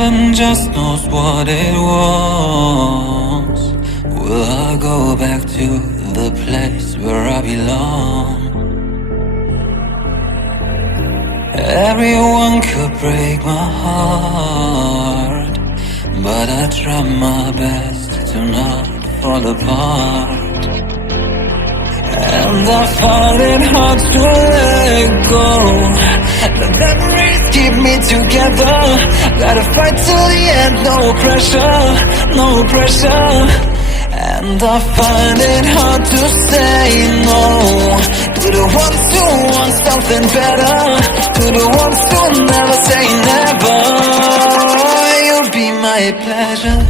heaven just knows what it wants. Will I go back to the place where I belong? Everyone could break my heart, but I try my best to not fall apart. And I find it hard to let go. The memories keep me together. Gotta fight till the end, no pressure, no pressure. And I find it hard to say no to the ones who want something better, to the ones who never say never. You'll be my pleasure.